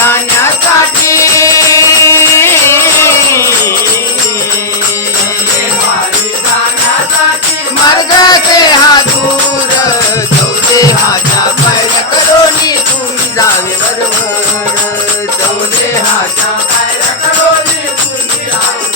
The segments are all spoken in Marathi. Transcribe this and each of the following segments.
जाण्यासाठी मार्ग ते हा दूर चौदे हाच्या पायऱ्या करोनी तुम्ही जावे बरोबर चौदे हाच्या पायऱ्या करोनी तुम्ही जावे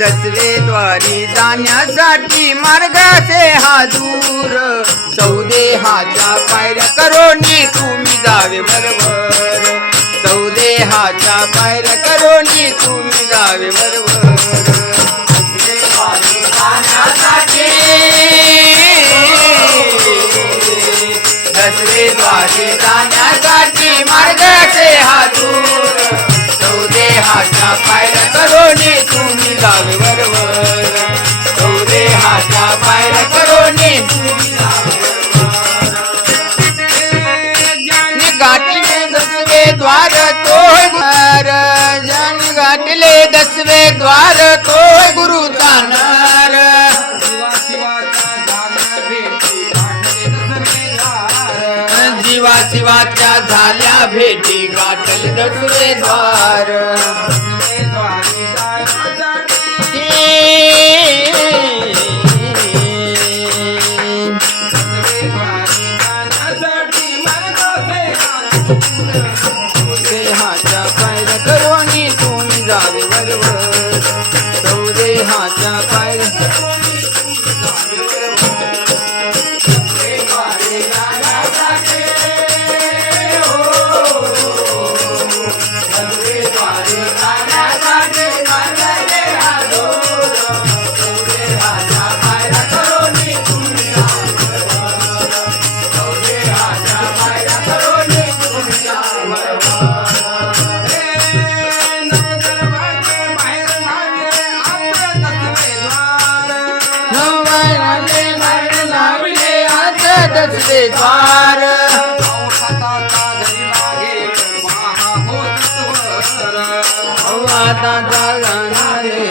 दसवे द्वारी जाण्यासाठी मार्गाचे हा दूर चौदे हाच्या पायऱ्या करोनी तुम्ही जावे बरोबर चौदे हाच्या पायऱ्या करोनी तुम्ही जावे बरोबर दसवे द्वारी जाण्यासाठी मार्गाचे हा दूर चौदे हाच्या पायऱ्या करोनी तुम्ही जावे बरोबर चौदे हाच्या पायऱ्या करोनी गाठले दसवे द्वार तोय जन गाठले दसवे द्वार तोय गुरुचा नर जीवा शिवाच्या झाल्या भेटी गाठले दसवे द्वार हाच्या पायऱ्या करोनी तुम्ही जावे बरोबर चौदे हाच्या पायऱ्या दसवे द्वार आता जागणारे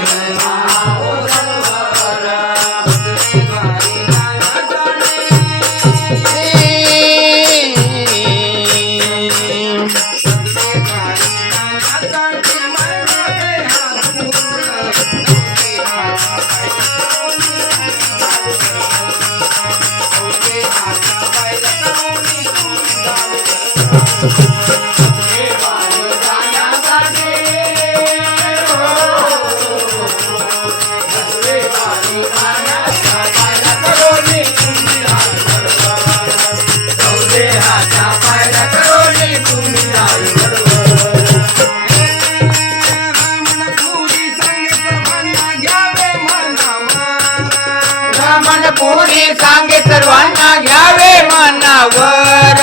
पुरी सांगे सर्वांना घ्यावे मनावर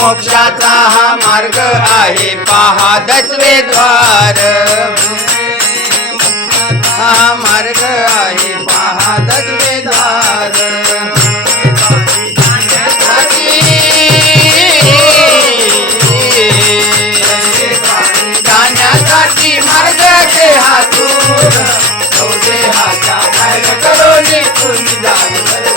मोक्षाचा हा मार्ग आहे पहा दसवे द्वार हा मार्ग आहे पहा दसवे द्वार जाण्यासाठी मार्गाचे हा दूर चौदे हाच्या पायऱ्या करोनी तुम्ही जावे